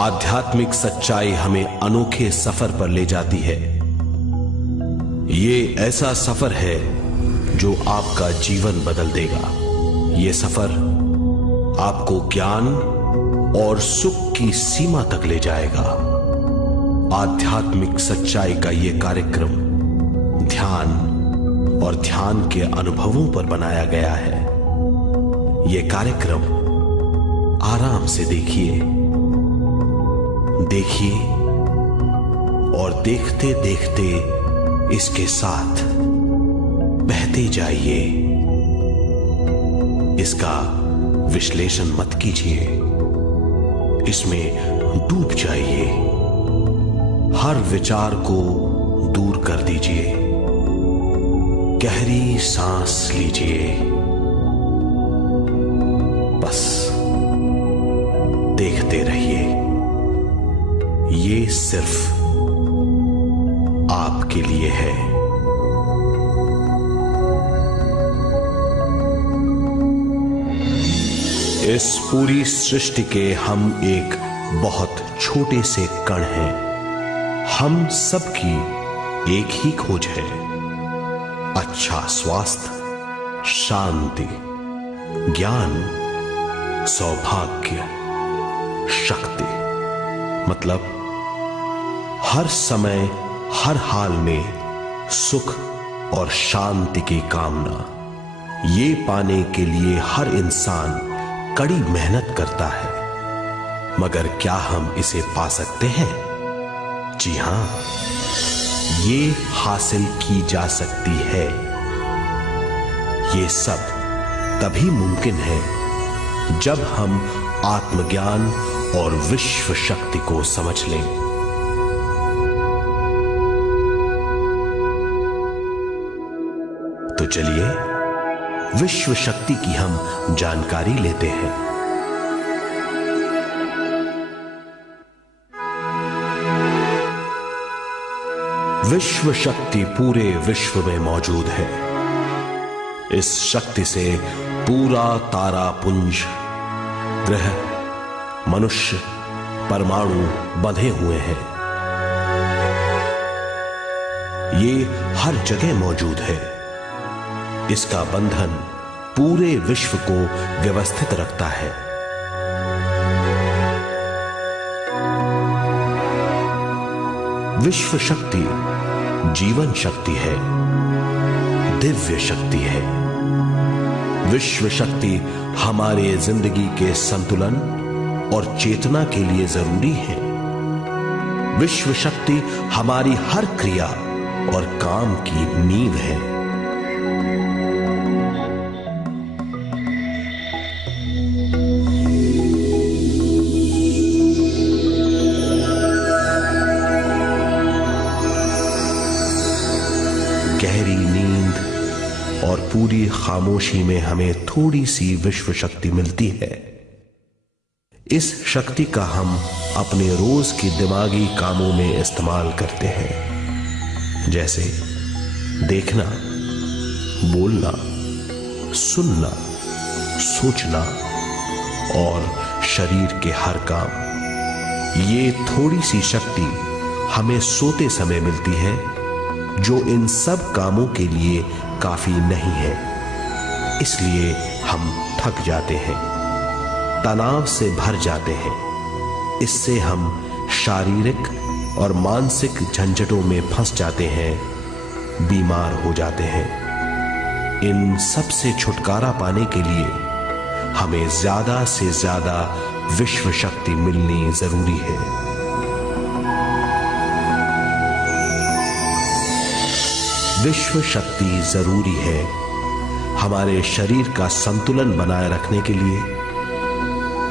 आध्यात्मिक सच्चाई हमें अनोखे सफर पर ले जाती है। ये ऐसा सफर है जो आपका जीवन बदल देगा। ये सफर आपको ज्ञान और सुख की सीमा तक ले जाएगा। आध्यात्मिक सच्चाई का ये कार्यक्रम ध्यान और ध्यान के अनुभवों पर बनाया गया है। ये कार्यक्रम आराम से देखिए और देखते देखते इसके साथ बहते जाइए। इसका विश्लेषण मत कीजिए, इसमें डूब जाइए। हर विचार को दूर कर दीजिए। गहरी सांस लीजिए। बस देखते रहिए। ये सिर्फ आपके लिए है। इस पूरी सृष्टि के हम एक बहुत छोटे से कण हैं। हम सबकी एक ही खोज है, अच्छा स्वास्थ्य, शांति, ज्ञान, सौभाग्य, शक्ति। मतलब हर समय हर हाल में सुख और शांति की कामना। ये पाने के लिए हर इंसान कड़ी मेहनत करता है, मगर क्या हम इसे पा सकते हैं? जी हां, ये हासिल की जा सकती है। ये सब तभी मुमकिन है जब हम आत्मज्ञान और विश्व शक्ति को समझ लें। तो चलिए विश्व शक्ति की हम जानकारी लेते हैं। विश्व शक्ति पूरे विश्व में मौजूद है। इस शक्ति से पूरा तारापुंज, ग्रह, मनुष्य, परमाणु बंधे हुए हैं। ये हर जगह मौजूद है। इसका बंधन पूरे विश्व को व्यवस्थित रखता है। विश्व शक्ति जीवन शक्ति है, दिव्य शक्ति है। विश्व शक्ति हमारे जिंदगी के संतुलन और चेतना के लिए जरूरी है। विश्व शक्ति हमारी हर क्रिया और काम की नींव है। गहरी नींद और पूरी खामोशी में हमें थोड़ी सी विश्व शक्ति मिलती है। इस शक्ति का हम अपने रोज की दिमागी कामों में इस्तेमाल करते हैं, जैसे देखना, बोलना, सुनना, सोचना और शरीर के हर काम। ये थोड़ी सी शक्ति हमें सोते समय मिलती है, जो इन सब कामों के लिए काफी नहीं है। इसलिए हम थक जाते हैं, तनाव से भर जाते हैं। इससे हम शारीरिक और मानसिक झंझटों में फंस जाते हैं, बीमार हो जाते हैं। इन सब से छुटकारा पाने के लिए हमें ज्यादा से ज्यादा विश्व शक्ति मिलनी जरूरी है। विश्व शक्ति जरूरी है हमारे शरीर का संतुलन बनाए रखने के लिए,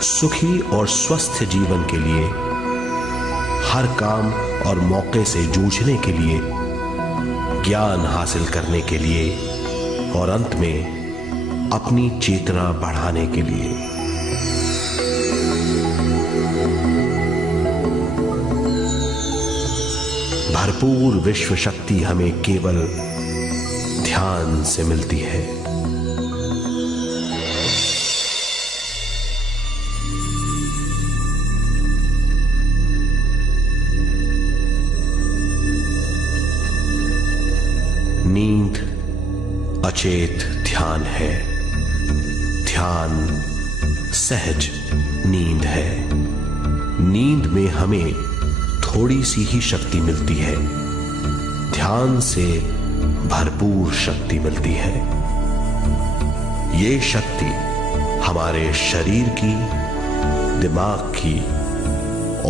सुखी और स्वस्थ जीवन के लिए, हर काम और मौके से जूझने के लिए, ज्ञान हासिल करने के लिए और अंत में अपनी चेतना बढ़ाने के लिए। भरपूर विश्व शक्ति हमें केवल ध्यान से मिलती है। अचेत ध्यान है। ध्यान सहज नींद है। नींद में हमें थोड़ी सी ही शक्ति मिलती है, ध्यान से भरपूर शक्ति मिलती है। ये शक्ति हमारे शरीर की, दिमाग की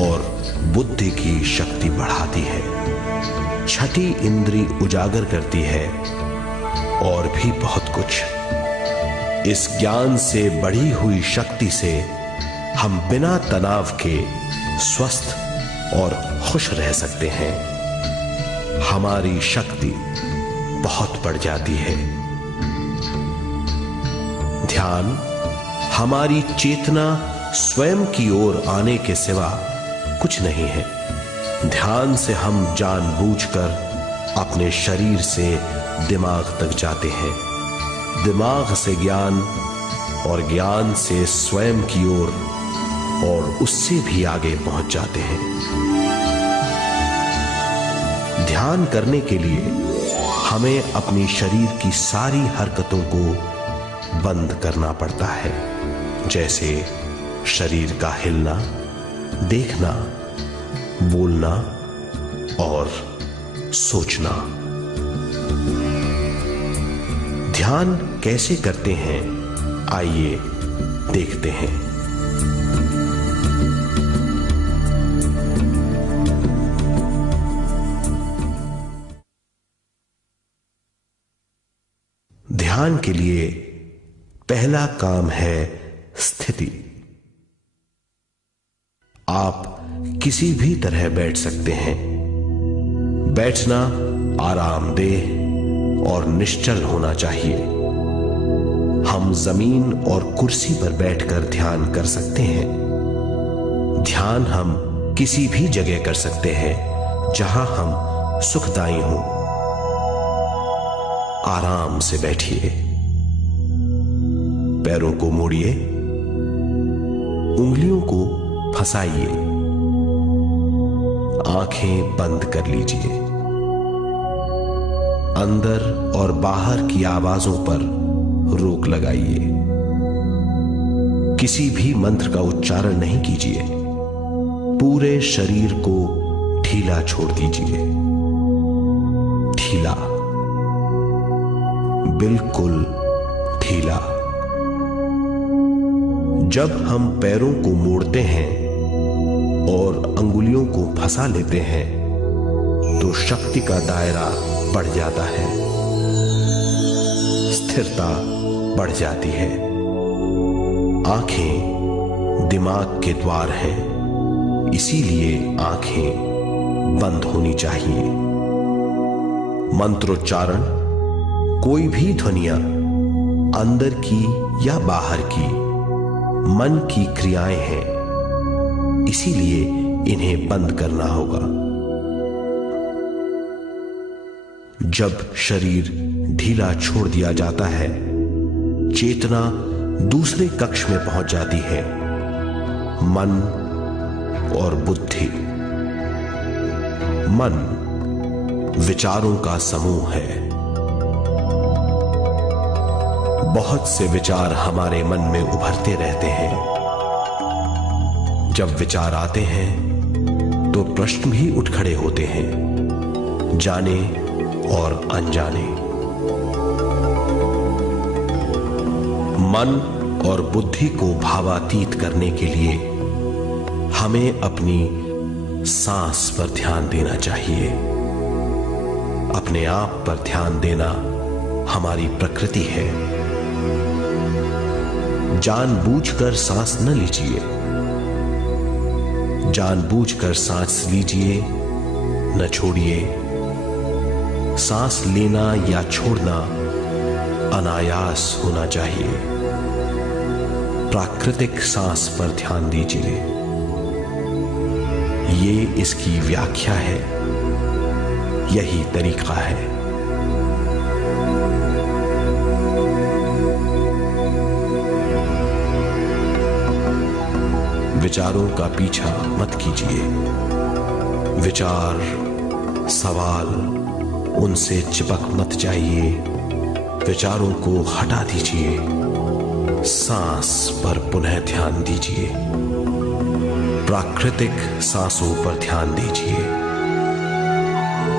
और बुद्धि की शक्ति बढ़ाती है। छठी इंद्री उजागर करती है और भी बहुत कुछ। इस ज्ञान से बढ़ी हुई शक्ति से हम बिना तनाव के स्वस्थ और खुश रह सकते हैं। हमारी शक्ति बहुत बढ़ जाती है। ध्यान हमारी चेतना स्वयं की ओर आने के सिवा कुछ नहीं है। ध्यान से हम जानबूझकर अपने शरीर से दिमाग तक जाते हैं, दिमाग से ज्ञान और ज्ञान से स्वयं की ओर और उससे भी आगे पहुंच जाते हैं। ध्यान करने के लिए हमें अपनी शरीर की सारी हरकतों को बंद करना पड़ता है, जैसे शरीर का हिलना, देखना, बोलना और सोचना। ध्यान कैसे करते हैं, आइए देखते हैं। ध्यान के लिए पहला काम है स्थिति। आप किसी भी तरह बैठ सकते हैं। बैठना आरामदेह और निश्चल होना चाहिए। हम जमीन और कुर्सी पर बैठकर ध्यान कर सकते हैं। ध्यान हम किसी भी जगह कर सकते हैं जहां हम सुखदायी हों। आराम से बैठिए, पैरों को मोड़िए, उंगलियों को फंसाइए, आंखें बंद कर लीजिए। अंदर और बाहर की आवाजों पर रोक लगाइए। किसी भी मंत्र का उच्चारण नहीं कीजिए। पूरे शरीर को ढीला छोड़ दीजिए। ढीला, बिल्कुल ढीला। जब हम पैरों को मोड़ते हैं और अंगुलियों को फंसा लेते हैं तो शक्ति का दायरा बढ़ जाता है, स्थिरता बढ़ जाती है। आंखें दिमाग के द्वार हैं, इसीलिए आंखें बंद होनी चाहिए। मंत्रोच्चारण, कोई भी ध्वनियां अंदर की या बाहर की मन की क्रियाएं हैं, इसीलिए इन्हें बंद करना होगा। जब शरीर ढीला छोड़ दिया जाता है, चेतना दूसरे कक्ष में पहुंच जाती है। मन और बुद्धि। मन विचारों का समूह है। बहुत से विचार हमारे मन में उभरते रहते हैं। जब विचार आते हैं तो प्रश्न भी उठ खड़े होते हैं, जाने और अनजाने। मन और बुद्धि को भावातीत करने के लिए हमें अपनी सांस पर ध्यान देना चाहिए। अपने आप पर ध्यान देना हमारी प्रकृति है। जानबूझकर सांस न लीजिए। जानबूझकर सांस लीजिए, न छोड़िए। सांस लेना या छोड़ना अनायास होना चाहिए। प्राकृतिक सांस पर ध्यान दीजिए। ये इसकी व्याख्या है, यही तरीका है। विचारों का पीछा मत कीजिए। विचार, सवाल, उनसे चिपक मत जाइए। विचारों को हटा दीजिए, सांस पर पुनः ध्यान दीजिए, प्राकृतिक सांसों पर ध्यान दीजिए,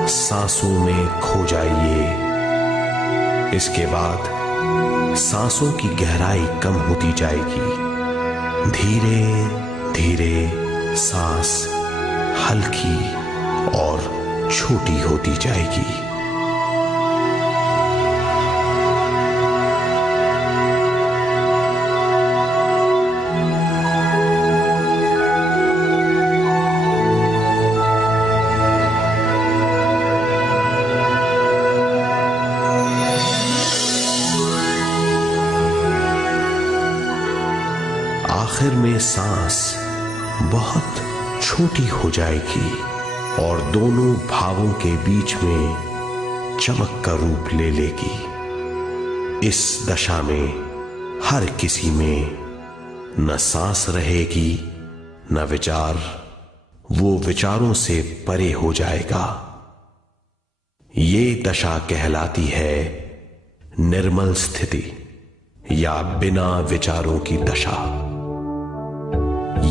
सांसों में खो जाइए। इसके बाद सांसों की गहराई कम होती जाएगी। धीरे धीरे सांस हल्की और छोटी होती जाएगी। आखिर में सांस बहुत छोटी हो जाएगी और दोनों भावों के बीच में चमक का रूप ले लेगी। इस दशा में हर किसी में न सांस रहेगी न विचार, वो विचारों से परे हो जाएगा। ये दशा कहलाती है निर्मल स्थिति या बिना विचारों की दशा।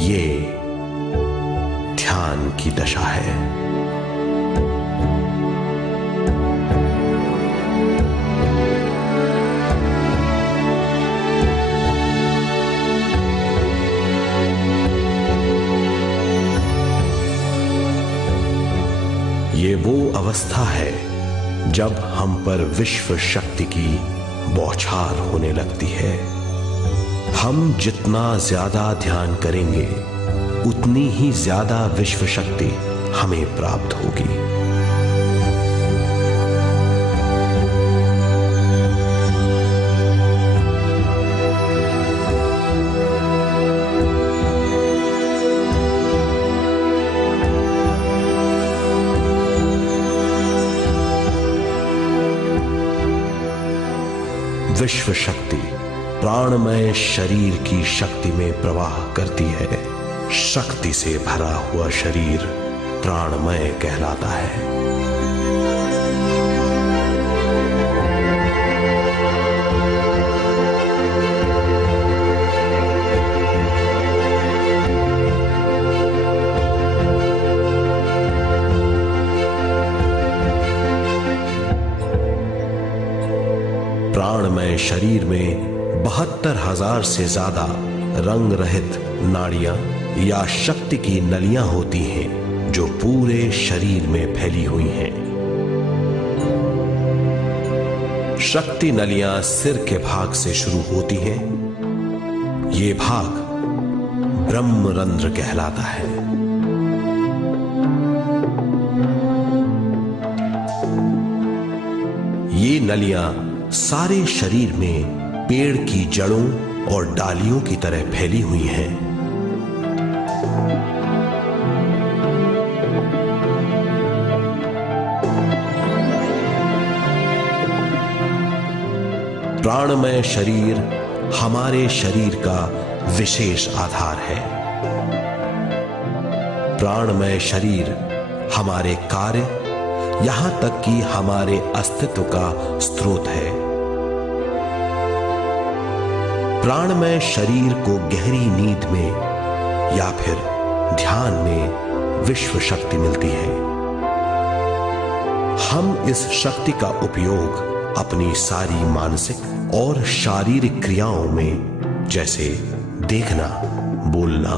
ये ध्यान की दशा है। ये वो अवस्था है जब हम पर विश्व शक्ति की बौछार होने लगती है। हम जितना ज्यादा ध्यान करेंगे उतनी ही ज्यादा विश्व शक्ति हमें प्राप्त होगी। विश्व शक्ति प्राणमय शरीर की शक्ति में प्रवाह करती है। शक्ति से भरा हुआ शरीर प्राणमय कहलाता है। प्राणमय शरीर में 72,000 से ज्यादा रंग रहित नाड़ियां या शक्ति की नलियां होती हैं जो पूरे शरीर में फैली हुई हैं। शक्ति नलियां सिर के भाग से शुरू होती हैं। ये भाग ब्रह्मरंध्र कहलाता है। ये नलियां सारे शरीर में पेड़ की जड़ों और डालियों की तरह फैली हुई हैं। प्राणमय शरीर हमारे शरीर का विशेष आधार है। प्राणमय शरीर हमारे कार्य, यहां तक कि हमारे अस्तित्व का स्रोत है। प्राणमय शरीर को गहरी नींद में या फिर ध्यान में विश्व शक्ति मिलती है। हम इस शक्ति का उपयोग अपनी सारी मानसिक और शारीरिक क्रियाओं में, जैसे देखना, बोलना,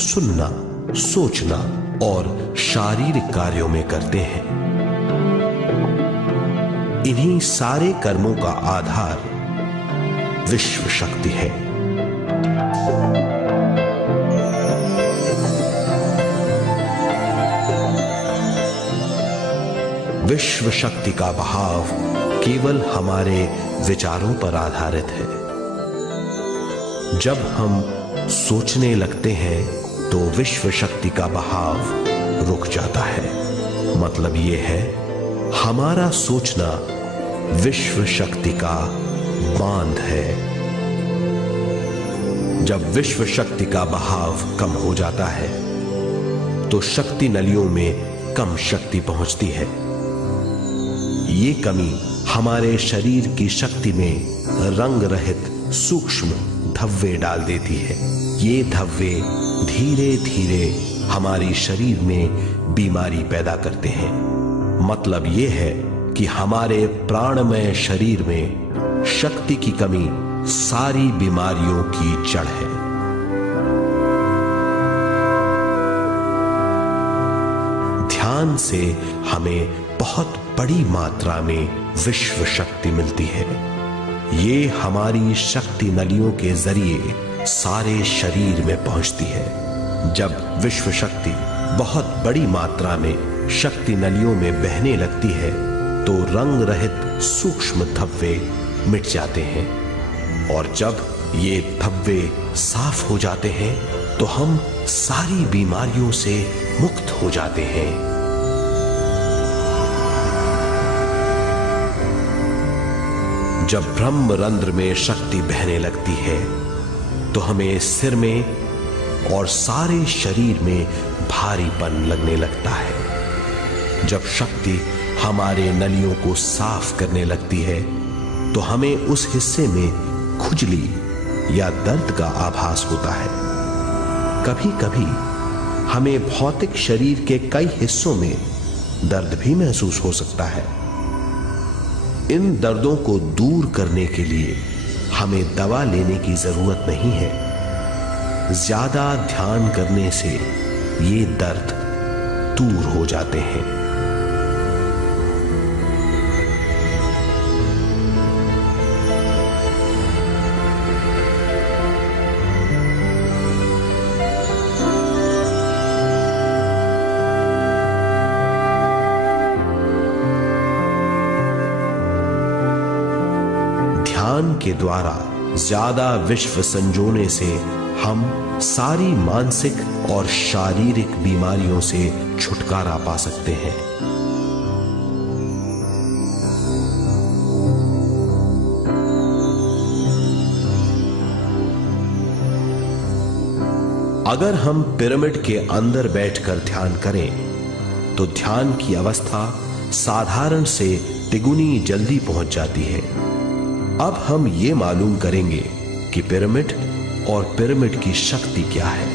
सुनना, सोचना और शारीरिक कार्यों में करते हैं। इन्हीं सारे कर्मों का आधार विश्व शक्ति है। विश्व शक्ति का बहाव केवल हमारे विचारों पर आधारित है। जब हम सोचने लगते हैं तो विश्व शक्ति का बहाव रुक जाता है। मतलब यह है, हमारा सोचना विश्व शक्ति का बांध है। जब विश्व शक्ति का बहाव कम हो जाता है तो शक्ति नलियों में कम शक्ति पहुंचती है। ये कमी हमारे शरीर की शक्ति में रंग रहित सूक्ष्म धब्बे डाल देती है। ये धब्बे धीरे धीरे हमारी शरीर में बीमारी पैदा करते हैं। मतलब ये है कि हमारे प्राणमय शरीर में शक्ति की कमी सारी बीमारियों की जड़ है। ध्यान से हमें बहुत बड़ी मात्रा में विश्व शक्ति मिलती है। ये हमारी शक्ति नलियों के जरिए सारे शरीर में पहुंचती है। जब विश्व शक्ति बहुत बड़ी मात्रा में शक्ति नलियों में बहने लगती है तो रंग रहित सूक्ष्म धब्बे मिट जाते हैं, और जब ये धब्बे साफ हो जाते हैं तो हम सारी बीमारियों से मुक्त हो जाते हैं। जब ब्रह्म रंध्र में शक्ति बहने लगती है तो हमें सिर में और सारे शरीर में भारीपन लगने लगता है। जब शक्ति हमारे नलियों को साफ करने लगती है तो हमें उस हिस्से में खुजली या दर्द का आभास होता है। कभी कभी हमें भौतिक शरीर के कई हिस्सों में दर्द भी महसूस हो सकता है। इन दर्दों को दूर करने के लिए हमें दवा लेने की जरूरत नहीं है। ज्यादा ध्यान करने से ये दर्द दूर हो जाते हैं। ध्यान के द्वारा ज्यादा विश्व संजोने से हम सारी मानसिक और शारीरिक बीमारियों से छुटकारा पा सकते हैं। अगर हम पिरामिड के अंदर बैठकर ध्यान करें तो ध्यान की अवस्था साधारण से तिगुनी जल्दी पहुंच जाती है। अब हम ये मालूम करेंगे कि पिरामिड और पिरामिड की शक्ति क्या है।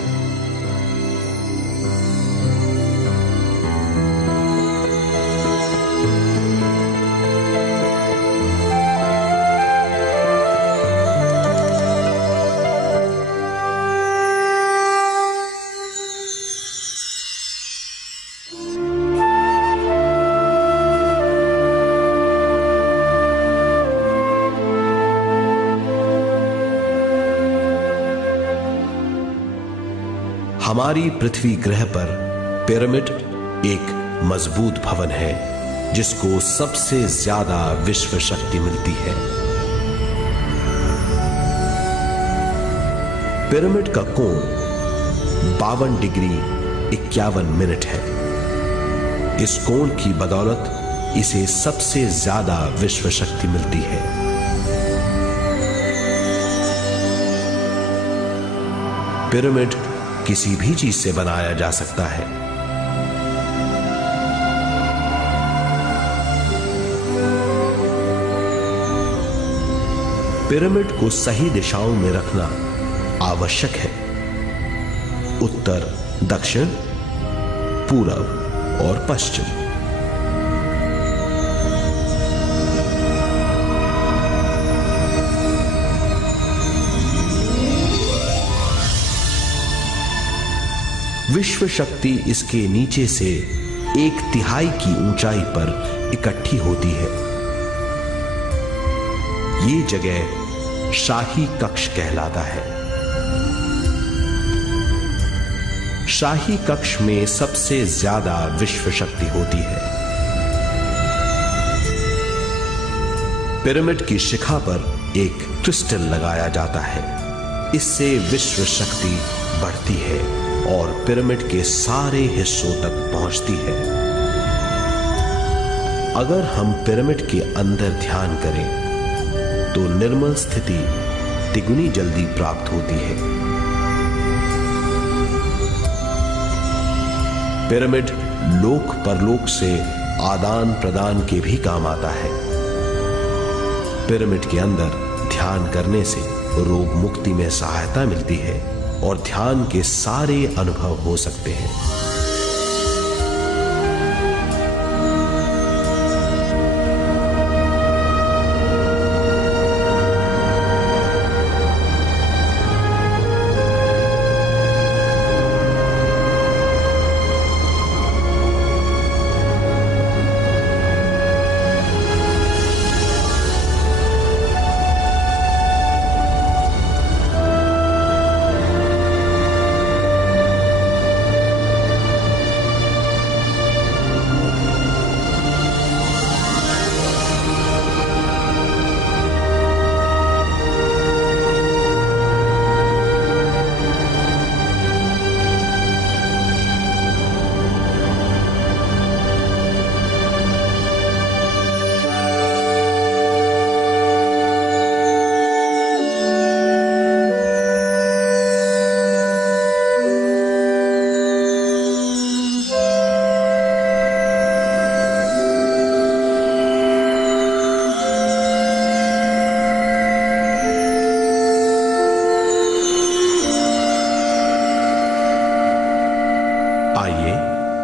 हमारी पृथ्वी ग्रह पर पिरामिड एक मजबूत भवन है जिसको सबसे ज्यादा विश्व शक्ति मिलती है। पिरामिड का कोण 52 डिग्री 51 मिनट है। इस कोण की बदौलत इसे सबसे ज्यादा विश्व शक्ति मिलती है। पिरामिड किसी भी चीज से बनाया जा सकता है। पिरामिड को सही दिशाओं में रखना आवश्यक है। उत्तर, दक्षिण, पूरब और पश्चिम। विश्व शक्ति इसके नीचे से 1/3 की ऊंचाई पर इकट्ठी होती है। ये जगह शाही कक्ष कहलाता है। शाही कक्ष में सबसे ज्यादा विश्व शक्ति होती है। पिरामिड की शिखा पर एक क्रिस्टल लगाया जाता है। इससे विश्व शक्ति बढ़ती है और पिरामिड के सारे हिस्सों तक पहुंचती है। अगर हम पिरामिड के अंदर ध्यान करें तो निर्मल स्थिति तिगुनी जल्दी प्राप्त होती है। पिरामिड लोक परलोक से आदान प्रदान के भी काम आता है। पिरामिड के अंदर ध्यान करने से रोग मुक्ति में सहायता मिलती है और ध्यान के सारे अनुभव हो सकते हैं।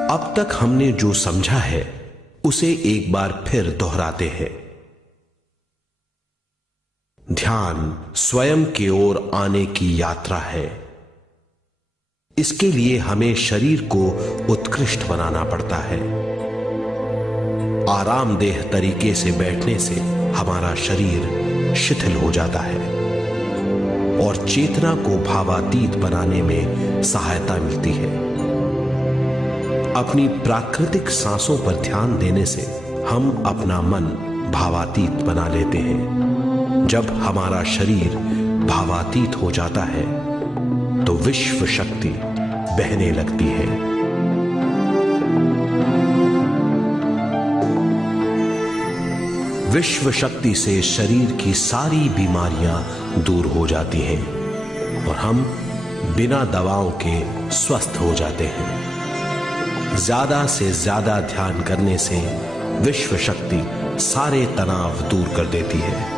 अब तक हमने जो समझा है उसे एक बार फिर दोहराते हैं। ध्यान स्वयं की ओर आने की यात्रा है। इसके लिए हमें शरीर को उत्कृष्ट बनाना पड़ता है। आरामदेह तरीके से बैठने से हमारा शरीर शिथिल हो जाता है और चेतना को भावातीत बनाने में सहायता मिलती है। अपनी प्राकृतिक सांसों पर ध्यान देने से हम अपना मन भावातीत बना लेते हैं। जब हमारा शरीर भावातीत हो जाता है तो विश्व शक्ति बहने लगती है। विश्व शक्ति से शरीर की सारी बीमारियां दूर हो जाती हैं और हम बिना दवाओं के स्वस्थ हो जाते हैं। ज्यादा से ज्यादा ध्यान करने से विश्व शक्ति सारे तनाव दूर कर देती है।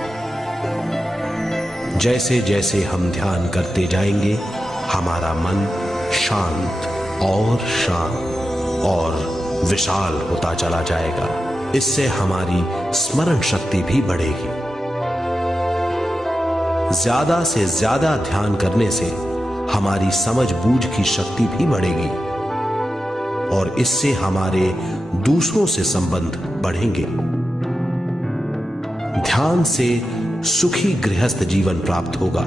जैसे जैसे हम ध्यान करते जाएंगे हमारा मन शांत और विशाल होता चला जाएगा। इससे हमारी स्मरण शक्ति भी बढ़ेगी। ज्यादा से ज्यादा ध्यान करने से हमारी समझ बूझ की शक्ति भी बढ़ेगी और इससे हमारे दूसरों से संबंध बढ़ेंगे। ध्यान से सुखी गृहस्थ जीवन प्राप्त होगा,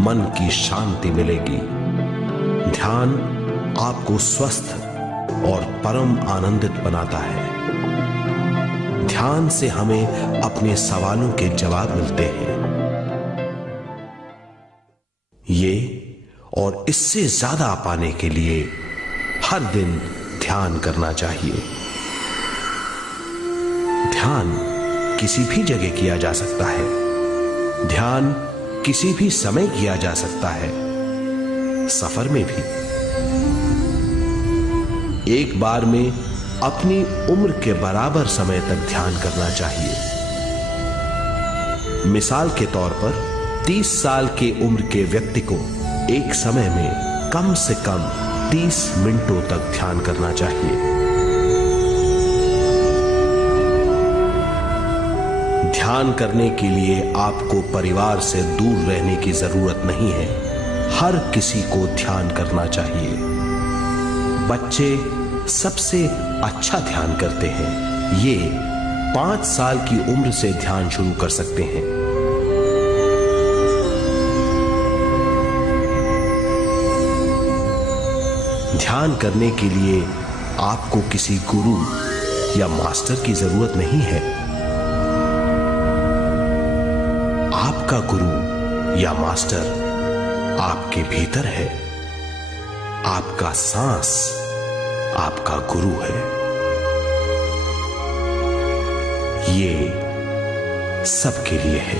मन की शांति मिलेगी। ध्यान आपको स्वस्थ और परम आनंदित बनाता है। ध्यान से हमें अपने सवालों के जवाब मिलते हैं। ये और इससे ज्यादा पाने के लिए हर दिन ध्यान करना चाहिए। ध्यान किसी भी जगह किया जा सकता है। ध्यान किसी भी समय किया जा सकता है, सफर में भी। एक बार में अपनी उम्र के बराबर समय तक ध्यान करना चाहिए। मिसाल के तौर पर 30 साल की उम्र के व्यक्ति को एक समय में कम से कम 30 मिनटों तक ध्यान करना चाहिए। ध्यान करने के लिए आपको परिवार से दूर रहने की जरूरत नहीं है। हर किसी को ध्यान करना चाहिए। बच्चे सबसे अच्छा ध्यान करते हैं। ये 5 साल की उम्र से ध्यान शुरू कर सकते हैं। ध्यान करने के लिए आपको किसी गुरु या मास्टर की जरूरत नहीं है। आपका गुरु या मास्टर आपके भीतर है। आपका सांस आपका गुरु है। ये सबके लिए है।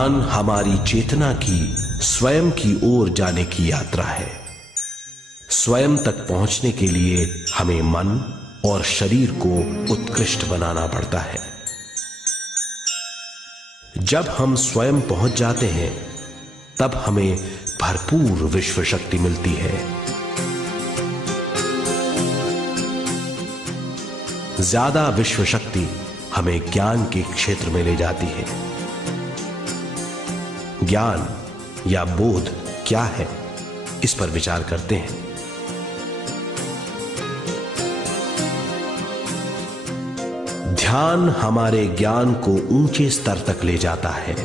ज्ञान हमारी चेतना की स्वयं की ओर जाने की यात्रा है। स्वयं तक पहुंचने के लिए हमें मन और शरीर को उत्कृष्ट बनाना पड़ता है। जब हम स्वयं पहुंच जाते हैं तब हमें भरपूर विश्व शक्ति मिलती है। ज्यादा विश्व शक्ति हमें ज्ञान के क्षेत्र में ले जाती है। ज्ञान या बोध क्या है, इस पर विचार करते हैं। ध्यान हमारे ज्ञान को ऊंचे स्तर तक ले जाता है।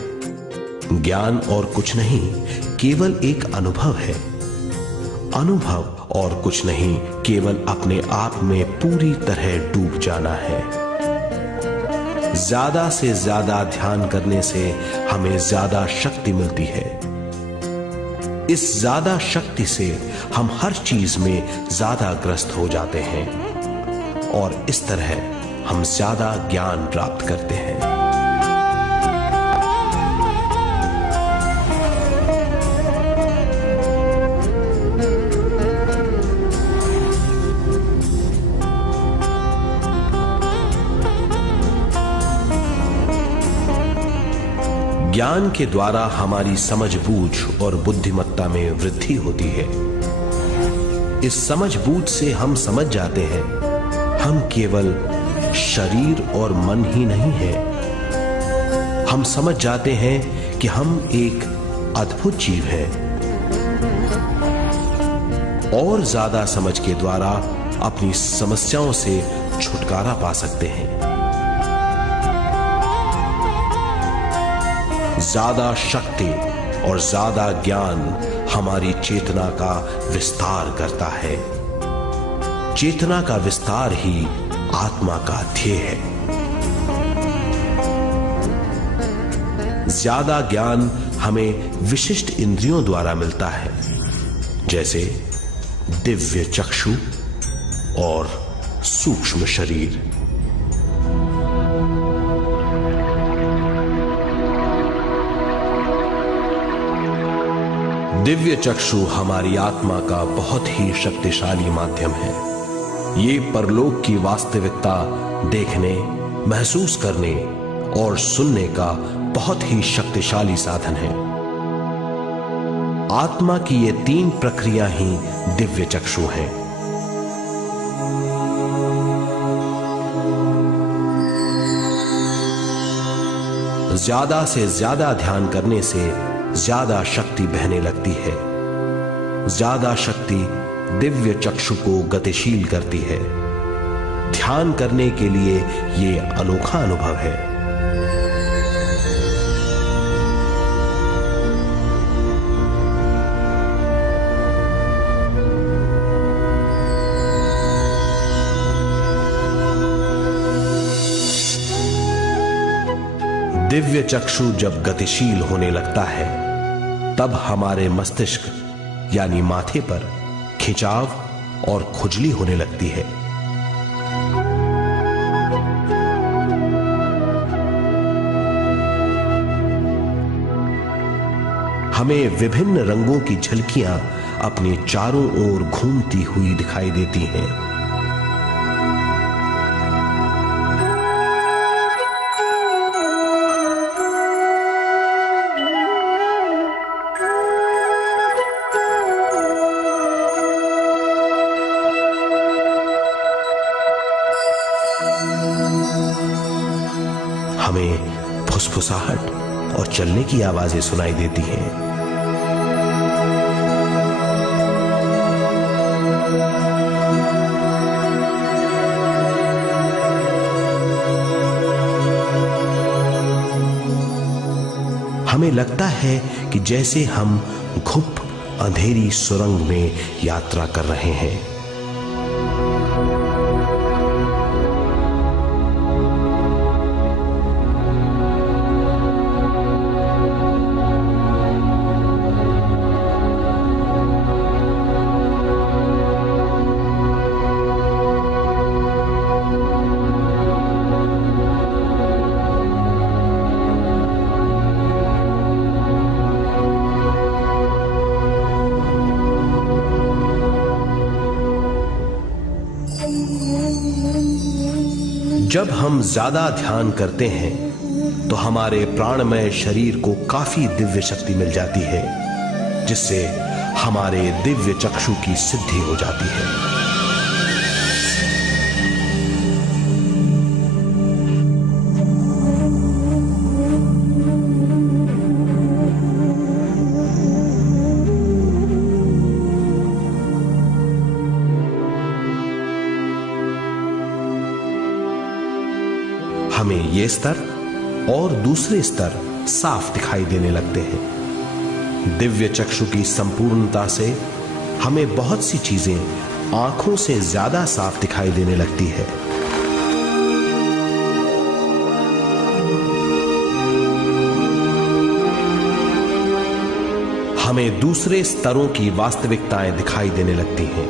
ज्ञान और कुछ नहीं, केवल एक अनुभव है। अनुभव और कुछ नहीं, केवल अपने आप में पूरी तरह डूब जाना है। ज्यादा से ज्यादा ध्यान करने से हमें ज्यादा शक्ति मिलती है। इस ज्यादा शक्ति से हम हर चीज में ज्यादा ग्रस्त हो जाते हैं और इस तरह हम ज्यादा ज्ञान प्राप्त करते हैं। ज्ञान के द्वारा हमारी समझबूझ और बुद्धिमत्ता में वृद्धि होती है। इस समझबूझ से हम समझ जाते हैं हम केवल शरीर और मन ही नहीं है। हम समझ जाते हैं कि हम एक अद्भुत जीव हैं। और ज्यादा समझ के द्वारा अपनी समस्याओं से छुटकारा पा सकते हैं। ज्यादा शक्ति और ज्यादा ज्ञान हमारी चेतना का विस्तार करता है। चेतना का विस्तार ही आत्मा का ध्येय है। ज्यादा ज्ञान हमें विशिष्ट इंद्रियों द्वारा मिलता है, जैसे दिव्य चक्षु और सूक्ष्म शरीर। दिव्य चक्षु हमारी आत्मा का बहुत ही शक्तिशाली माध्यम है। ये परलोक की वास्तविकता देखने, महसूस करने और सुनने का बहुत ही शक्तिशाली साधन है। आत्मा की ये तीन प्रक्रिया ही दिव्य चक्षु हैं। ज्यादा से ज्यादा ध्यान करने से ज्यादा शक्ति बहने लगती है। ज्यादा शक्ति दिव्य चक्षु को गतिशील करती है। ध्यान करने के लिए यह अनोखा अनुभव है। दिव्य चक्षु जब गतिशील होने लगता है तब हमारे मस्तिष्क यानी माथे पर खिंचाव और खुजली होने लगती है। हमें विभिन्न रंगों की झलकियां अपने चारों ओर घूमती हुई दिखाई देती हैं। हमें फुसफुसाहट और चलने की आवाजें सुनाई देती हैं। हमें लगता है कि जैसे हम घुप अंधेरी सुरंग में यात्रा कर रहे हैं। जब हम ज्यादा ध्यान करते हैं तो हमारे प्राणमय शरीर को काफी दिव्य शक्ति मिल जाती है, जिससे हमारे दिव्य चक्षु की सिद्धि हो जाती है। हमें ये स्तर और दूसरे स्तर साफ दिखाई देने लगते हैं। दिव्य चक्षु की संपूर्णता से हमें बहुत सी चीजें आंखों से ज्यादा साफ दिखाई देने लगती है। हमें दूसरे स्तरों की वास्तविकताएं दिखाई देने लगती हैं।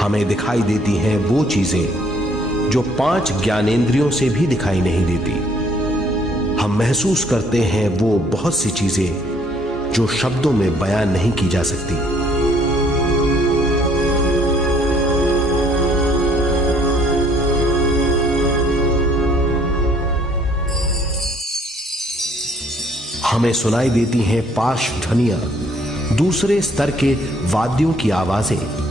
हमें दिखाई देती हैं वो चीजें जो 5 ज्ञानेंद्रियों से भी दिखाई नहीं देती। हम महसूस करते हैं वो बहुत सी चीजें जो शब्दों में बयान नहीं की जा सकती। हमें सुनाई देती हैं पार्श्व ध्वनियां, दूसरे स्तर के वाद्यों की आवाजें।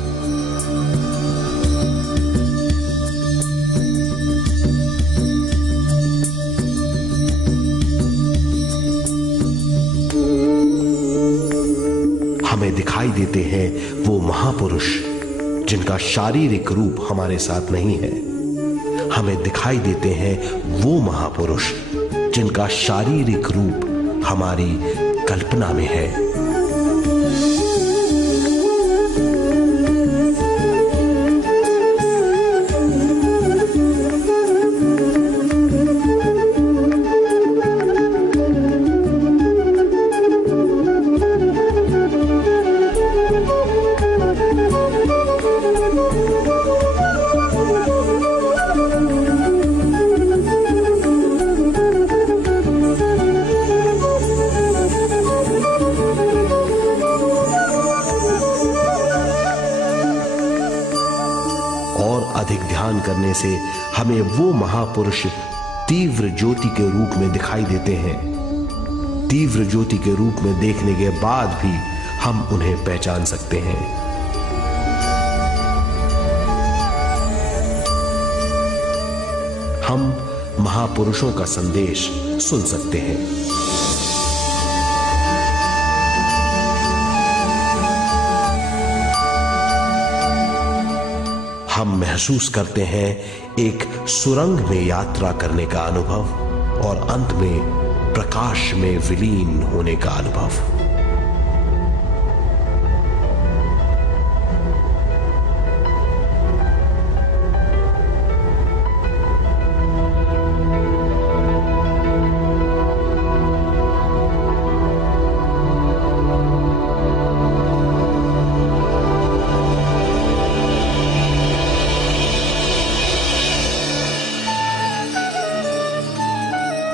हमें दिखाई देते हैं वो महापुरुष जिनका शारीरिक रूप हमारे साथ नहीं है। हमें दिखाई देते हैं वो महापुरुष जिनका शारीरिक रूप हमारी कल्पना में है। अधिक ध्यान करने से हमें वो महापुरुष तीव्र ज्योति के रूप में दिखाई देते हैं। तीव्र ज्योति के रूप में देखने के बाद भी हम उन्हें पहचान सकते हैं। हम महापुरुषों का संदेश सुन सकते हैं। हम महसूस करते हैं एक सुरंग में यात्रा करने का अनुभव और अंत में प्रकाश में विलीन होने का अनुभव।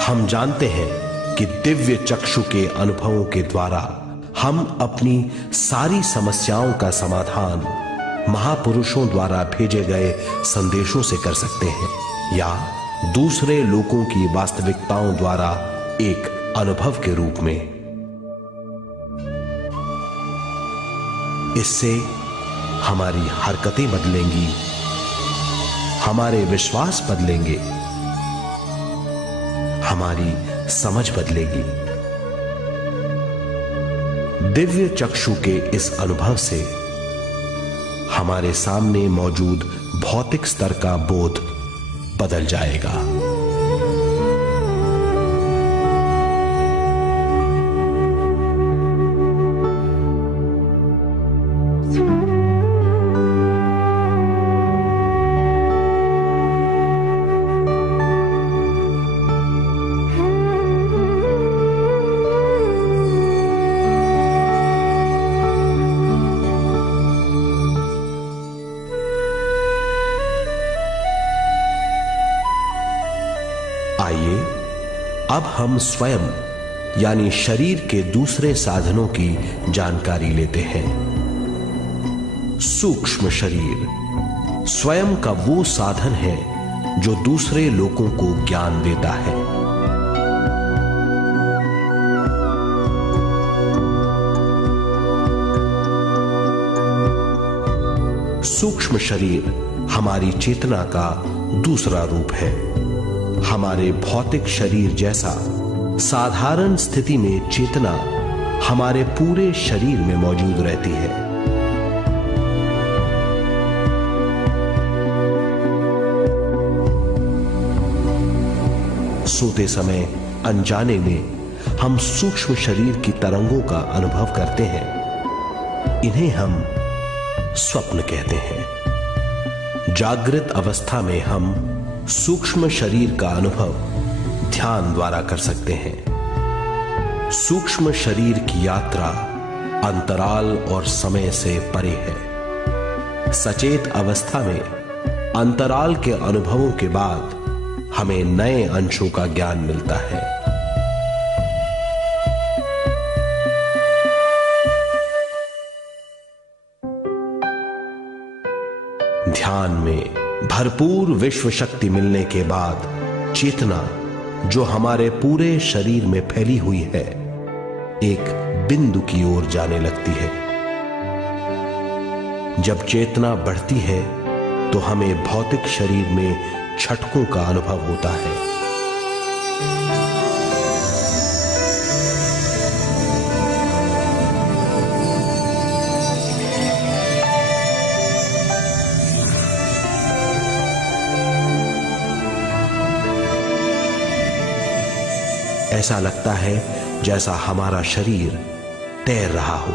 हम जानते हैं कि दिव्य चक्षु के अनुभवों के द्वारा हम अपनी सारी समस्याओं का समाधान महापुरुषों द्वारा भेजे गए संदेशों से कर सकते हैं या दूसरे लोगों की वास्तविकताओं द्वारा एक अनुभव के रूप में। इससे हमारी हरकतें बदलेंगी, हमारे विश्वास बदलेंगे, हमारी समझ बदलेगी। दिव्य चक्षु के इस अनुभव से हमारे सामने मौजूद भौतिक स्तर का बोध बदल जाएगा। आइए अब हम स्वयं यानी शरीर के दूसरे साधनों की जानकारी लेते हैं। सूक्ष्म शरीर स्वयं का वो साधन है जो दूसरे लोगों को ज्ञान देता है। सूक्ष्म शरीर हमारी चेतना का दूसरा रूप है। हमारे भौतिक शरीर जैसा साधारण स्थिति में चेतना हमारे पूरे शरीर में मौजूद रहती है। सोते समय अनजाने में हम सूक्ष्म शरीर की तरंगों का अनुभव करते हैं। इन्हें हम स्वप्न कहते हैं। जागृत अवस्था में हम सूक्ष्म शरीर का अनुभव ध्यान द्वारा कर सकते हैं। सूक्ष्म शरीर की यात्रा अंतराल और समय से परे है। सचेत अवस्था में अंतराल के अनुभवों के बाद हमें नए अंशों का ज्ञान मिलता है। ध्यान में भरपूर विश्व शक्ति मिलने के बाद चेतना जो हमारे पूरे शरीर में फैली हुई है, एक बिंदु की ओर जाने लगती है। जब चेतना बढ़ती है तो हमें भौतिक शरीर में झटकों का अनुभव होता है। ऐसा लगता है जैसा हमारा शरीर तैर रहा हो।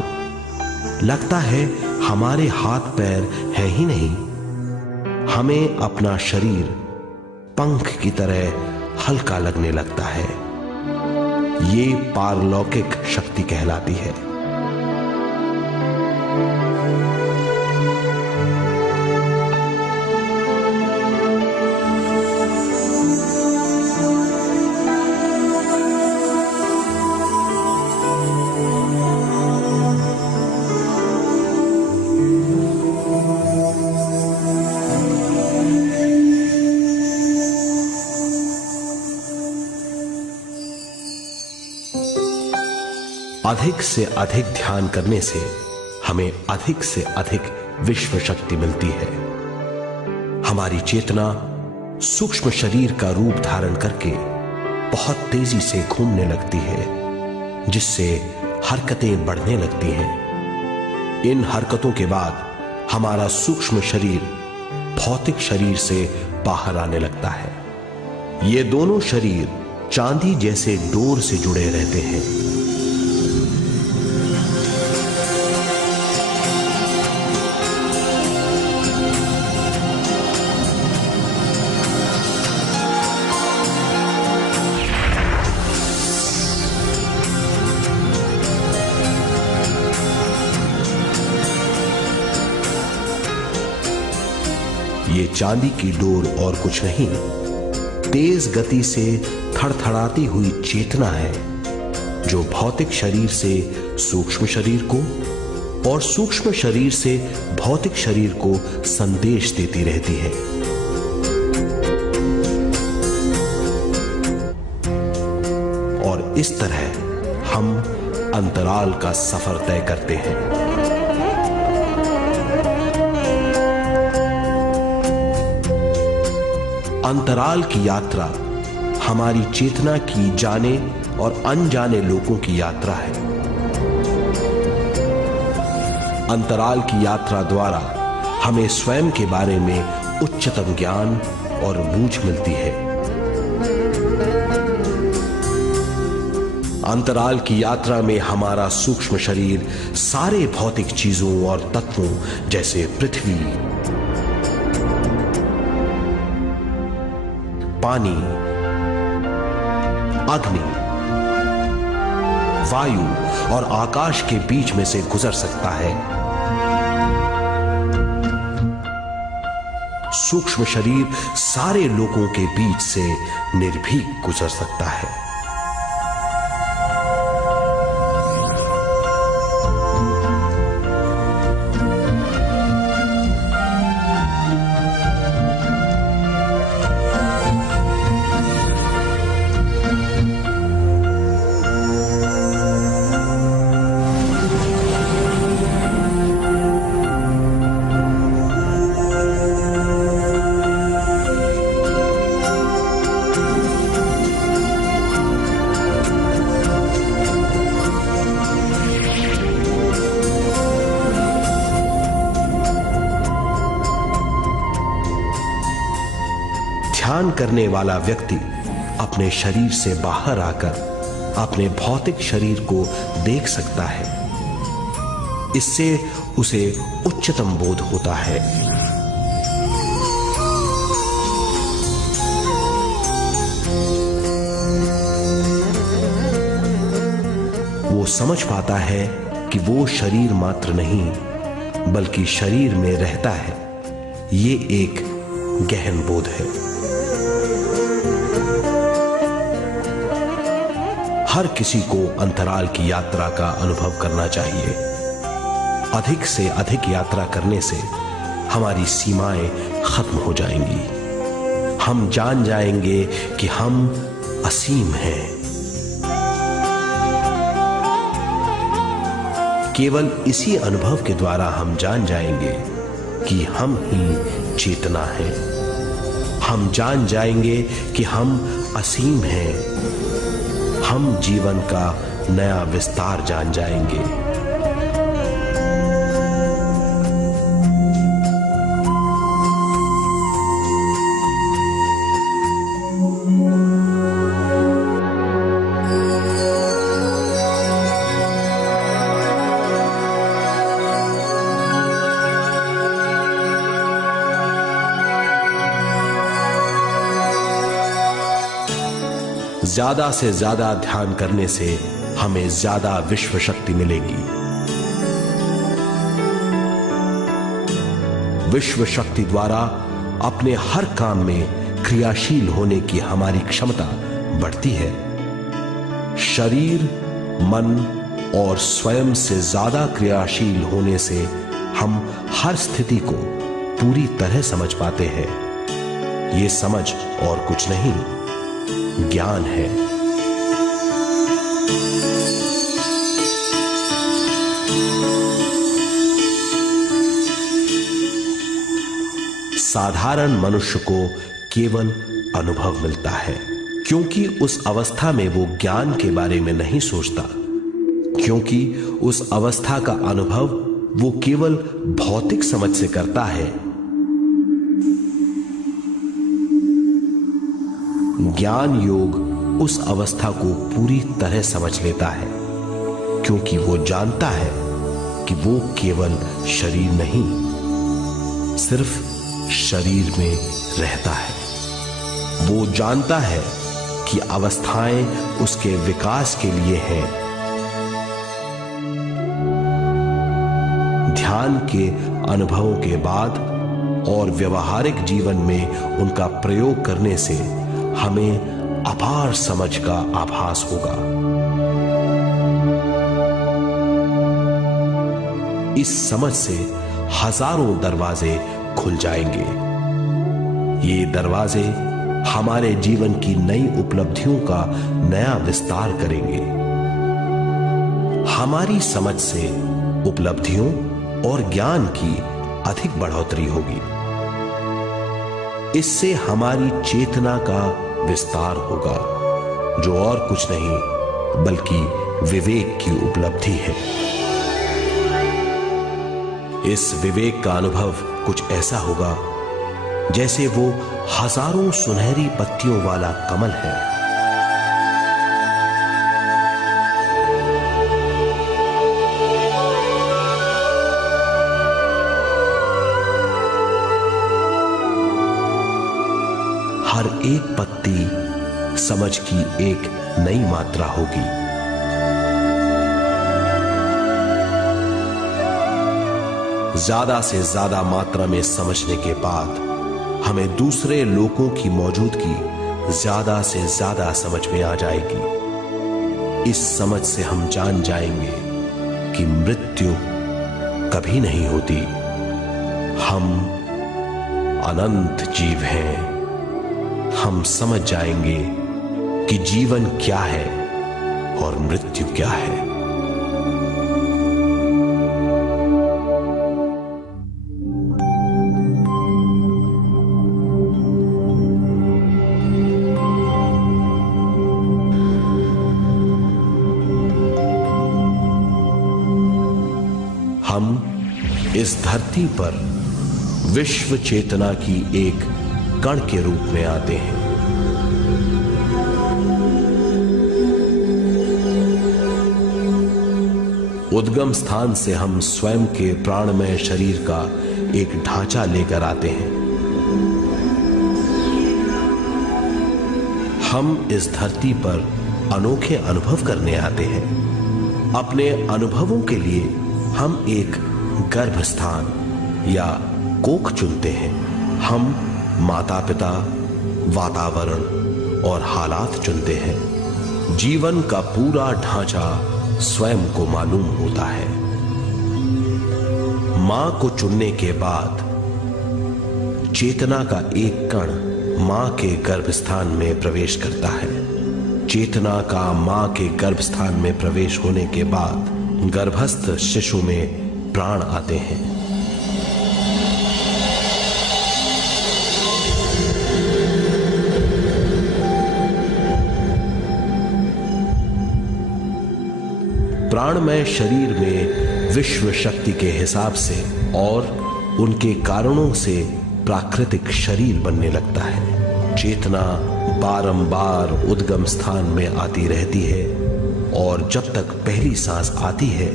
लगता है हमारे हाथ पैर हैं ही नहीं। हमें अपना शरीर पंख की तरह हल्का लगने लगता है। ये पारलौकिक शक्ति कहलाती है। अधिक से अधिक ध्यान करने से हमें अधिक से अधिक विश्व शक्ति मिलती है। हमारी चेतना सूक्ष्म शरीर का रूप धारण करके बहुत तेजी से घूमने लगती है, जिससे हरकतें बढ़ने लगती हैं। इन हरकतों के बाद हमारा सूक्ष्म शरीर भौतिक शरीर से बाहर आने लगता है। ये दोनों शरीर चांदी जैसे डोर से जुड़े रहते हैं। ये चांदी की डोर और कुछ नहीं, तेज गति से थड़थड़ाती हुई चेतना है, जो भौतिक शरीर से सूक्ष्म शरीर को और सूक्ष्म शरीर से भौतिक शरीर को संदेश देती रहती है। और इस तरह हम अंतराल का सफर तय करते हैं। अंतराल की यात्रा हमारी चेतना की जाने और अनजाने लोगों की यात्रा है। अंतराल की यात्रा द्वारा हमें स्वयं के बारे में उच्चतम ज्ञान और बूझ मिलती है। अंतराल की यात्रा में हमारा सूक्ष्म शरीर सारे भौतिक चीजों और तत्वों जैसे पृथ्वी, पानी, अग्नि, वायु और आकाश के बीच में से गुजर सकता है। सूक्ष्म शरीर सारे लोगों के बीच से निर्भीक गुजर सकता है। ध्यान करने वाला व्यक्ति अपने शरीर से बाहर आकर अपने भौतिक शरीर को देख सकता है। इससे उसे उच्चतम बोध होता है। वो समझ पाता है कि वो शरीर मात्र नहीं बल्कि शरीर में रहता है। ये एक गहन बोध है। हर किसी को अंतराल की यात्रा का अनुभव करना चाहिए। अधिक से अधिक यात्रा करने से हमारी सीमाएं खत्म हो जाएंगी। हम जान जाएंगे कि हम असीम हैं। केवल इसी अनुभव के द्वारा हम जान जाएंगे कि हम ही चेतना हैं। हम जान जाएंगे कि हम असीम हैं। हम जीवन का नया विस्तार जान जाएंगे। ज्यादा से ज्यादा ध्यान करने से हमें ज्यादा विश्व शक्ति मिलेगी। विश्व शक्ति द्वारा अपने हर काम में क्रियाशील होने की हमारी क्षमता बढ़ती है। शरीर, मन और स्वयं से ज्यादा क्रियाशील होने से हम हर स्थिति को पूरी तरह समझ पाते हैं। ये समझ और कुछ नहीं, ज्ञान है। साधारण मनुष्य को केवल अनुभव मिलता है, क्योंकि उस अवस्था में वो ज्ञान के बारे में नहीं सोचता, क्योंकि उस अवस्था का अनुभव वो केवल भौतिक समझ से करता है। ज्ञान योग उस अवस्था को पूरी तरह समझ लेता है, क्योंकि वो जानता है कि वो केवल शरीर नहीं, सिर्फ शरीर में रहता है। वो जानता है कि अवस्थाएं उसके विकास के लिए हैं। ध्यान के अनुभवों के बाद और व्यवहारिक जीवन में उनका प्रयोग करने से हमें अपार समझ का आभास होगा। इस समझ से हजारों दरवाजे खुल जाएंगे। ये दरवाजे हमारे जीवन की नई उपलब्धियों का नया विस्तार करेंगे। हमारी समझ से उपलब्धियों और ज्ञान की अधिक बढ़ोतरी होगी। इससे हमारी चेतना का विस्तार होगा, जो और कुछ नहीं बल्कि विवेक की उपलब्धि है। इस विवेक का अनुभव कुछ ऐसा होगा जैसे वो हजारों सुनहरी पत्तियों वाला कमल है। हर एक पत्ती समझ की एक नई मात्रा होगी। ज्यादा से ज्यादा मात्रा में समझने के बाद हमें दूसरे लोगों की मौजूदगी ज्यादा से ज्यादा समझ में आ जाएगी। इस समझ से हम जान जाएंगे कि मृत्यु कभी नहीं होती। हम अनंत जीव हैं। हम समझ जाएंगे कि जीवन क्या है और मृत्यु क्या है। हम इस धरती पर विश्व चेतना की एक कण के रूप में आते हैं। उद्गम स्थान से हम स्वयं के प्राणमय शरीर का एक ढांचा लेकर आते हैं। हम इस धरती पर अनोखे अनुभव करने आते हैं। अपने अनुभवों के लिए हम एक गर्भस्थान या कोख चुनते हैं। हम माता पिता, वातावरण और हालात चुनते हैं। जीवन का पूरा ढांचा स्वयं को मालूम होता है। मां को चुनने के बाद चेतना का एक कण मां के गर्भस्थान में प्रवेश करता है। चेतना का मां के गर्भस्थान में प्रवेश होने के बाद गर्भस्थ शिशु में प्राण आते हैं। प्राणमय शरीर में विश्व शक्ति के हिसाब से और उनके कारणों से प्राकृतिक शरीर बनने लगता है। चेतना बारंबार उद्गम स्थान में आती रहती है और जब तक पहली सांस आती है,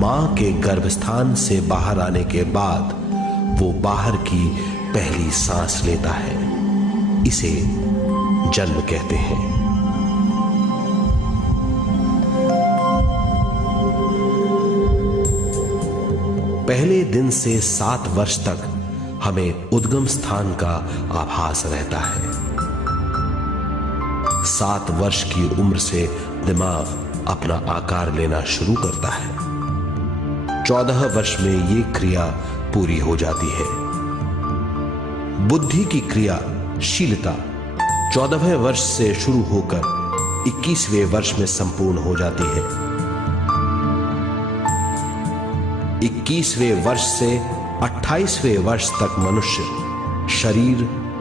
मां के गर्भस्थान से बाहर आने के बाद वो बाहर की पहली सांस लेता है। इसे जन्म कहते हैं। पहले दिन से 7 वर्ष तक हमें उद्गम स्थान का आभास रहता है। 7 वर्ष की उम्र से दिमाग अपना आकार लेना शुरू करता है। 14 वर्ष में ये क्रिया पूरी हो जाती है। बुद्धि की क्रियाशीलता 14वें वर्ष से शुरू होकर 21वें वर्ष में संपूर्ण हो जाती है। 21वें वर्ष से 28वें वर्ष तक मनुष्य शरीर,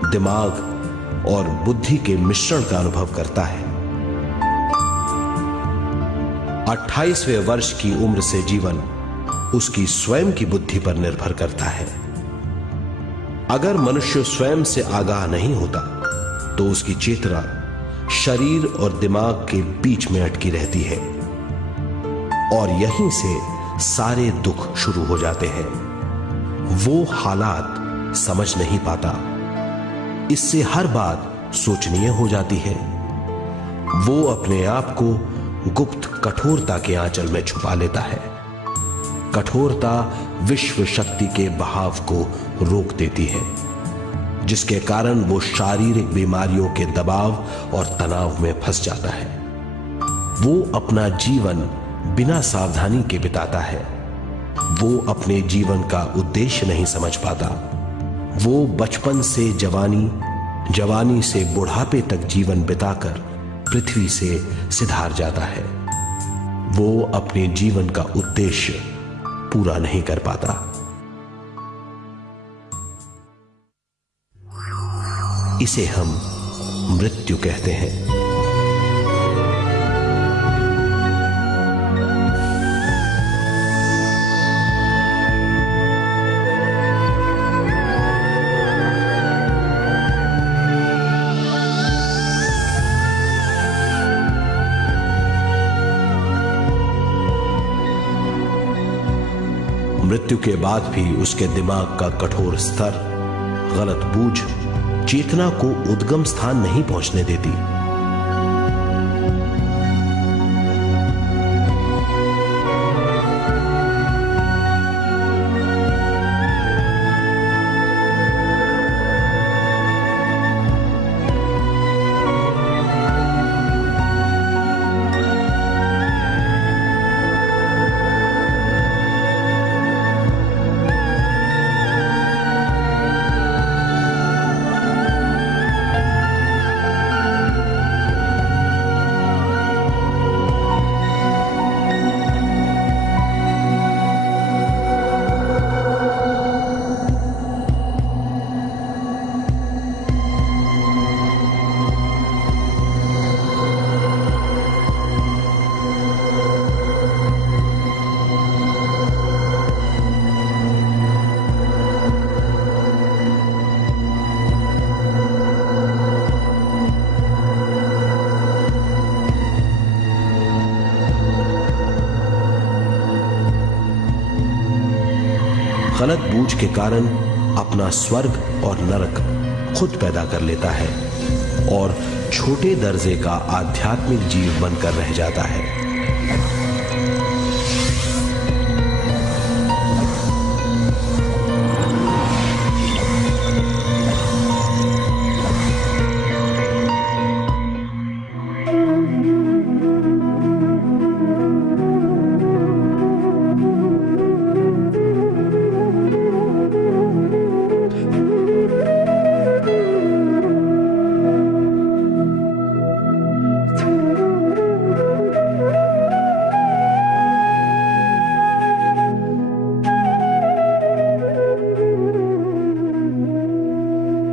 दिमाग और बुद्धि के मिश्रण का अनुभव करता है। 28वें वर्ष की उम्र से जीवन उसकी स्वयं की बुद्धि पर निर्भर करता है। अगर मनुष्य स्वयं से आगाह नहीं होता तो उसकी चेतना शरीर और दिमाग के बीच में अटकी रहती है और यहीं से सारे दुख शुरू हो जाते हैं। वो हालात समझ नहीं पाता, इससे हर बात सोचनीय हो जाती है। वो अपने आप को गुप्त कठोरता के आंचल में छुपा लेता है। कठोरता विश्व शक्ति के बहाव को रोक देती है, जिसके कारण वो शारीरिक बीमारियों के दबाव और तनाव में फंस जाता है। वो अपना जीवन बिना सावधानी के बिताता है। वो अपने जीवन का उद्देश्य नहीं समझ पाता। वो बचपन से जवानी, जवानी से बुढ़ापे तक जीवन बिताकर पृथ्वी से सिधार जाता है। वो अपने जीवन का उद्देश्य पूरा नहीं कर पाता। इसे हम मृत्यु कहते हैं। मृत्यु के बाद भी उसके दिमाग का कठोर स्तर, गलत बूझ चेतना को उद्गम स्थान नहीं पहुंचने देती। गलत बूझ के कारण अपना स्वर्ग और नरक खुद पैदा कर लेता है और छोटे दर्जे का आध्यात्मिक जीव बनकर रह जाता है।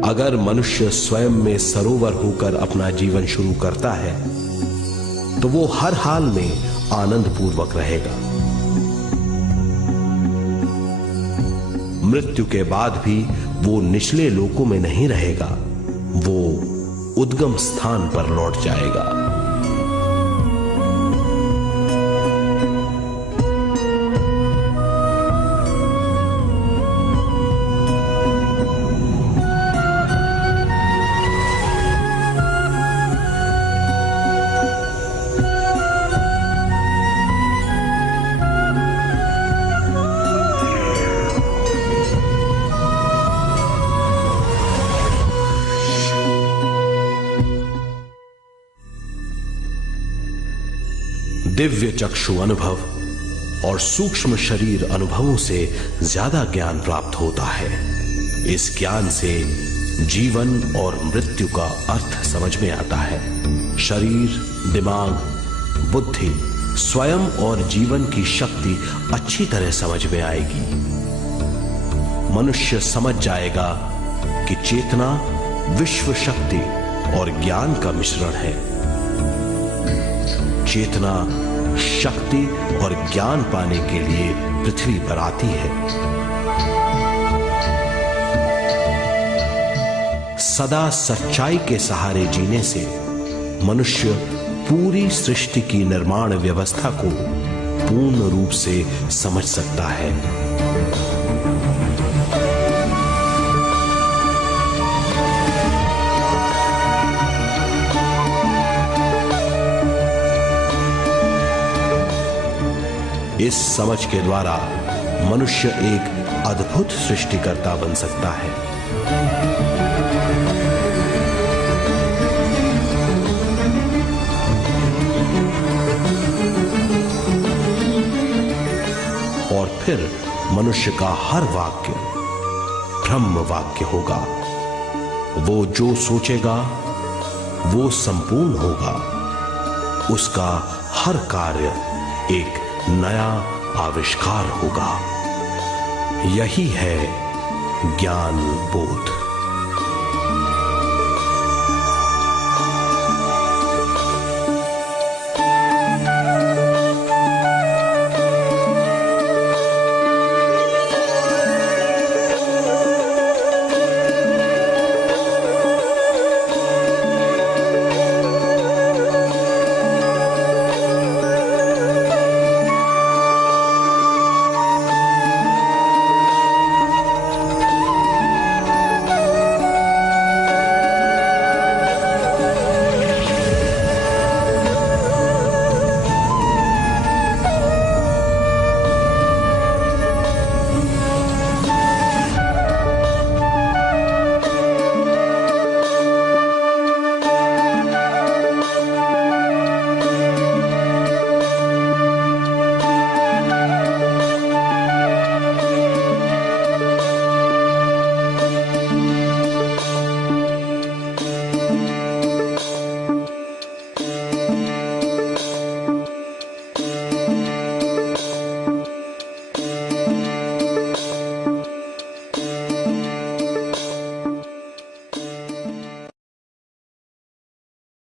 अगर मनुष्य स्वयं में सरोवर होकर अपना जीवन शुरू करता है तो वो हर हाल में आनंद पूर्वक रहेगा। मृत्यु के बाद भी वो निचले लोकों में नहीं रहेगा, वो उद्गम स्थान पर लौट जाएगा। दिव्य चक्षु अनुभव और सूक्ष्म शरीर अनुभवों से ज्यादा ज्ञान प्राप्त होता है। इस ज्ञान से जीवन और मृत्यु का अर्थ समझ में आता है। शरीर, दिमाग, बुद्धि, स्वयं और जीवन की शक्ति अच्छी तरह समझ में आएगी। मनुष्य समझ जाएगा कि चेतना विश्व शक्ति और ज्ञान का मिश्रण है। चेतना शक्ति और ज्ञान पाने के लिए पृथ्वी पर आती है। सदा सच्चाई के सहारे जीने से मनुष्य पूरी सृष्टि की निर्माण व्यवस्था को पूर्ण रूप से समझ सकता है। इस समझ के द्वारा मनुष्य एक अद्भुत सृष्टिकर्ता बन सकता है। और फिर मनुष्य का हर वाक्य ब्रह्म वाक्य होगा। वो जो सोचेगा वो संपूर्ण होगा। उसका हर कार्य एक नया आविष्कार होगा। यही है ज्ञान बोध।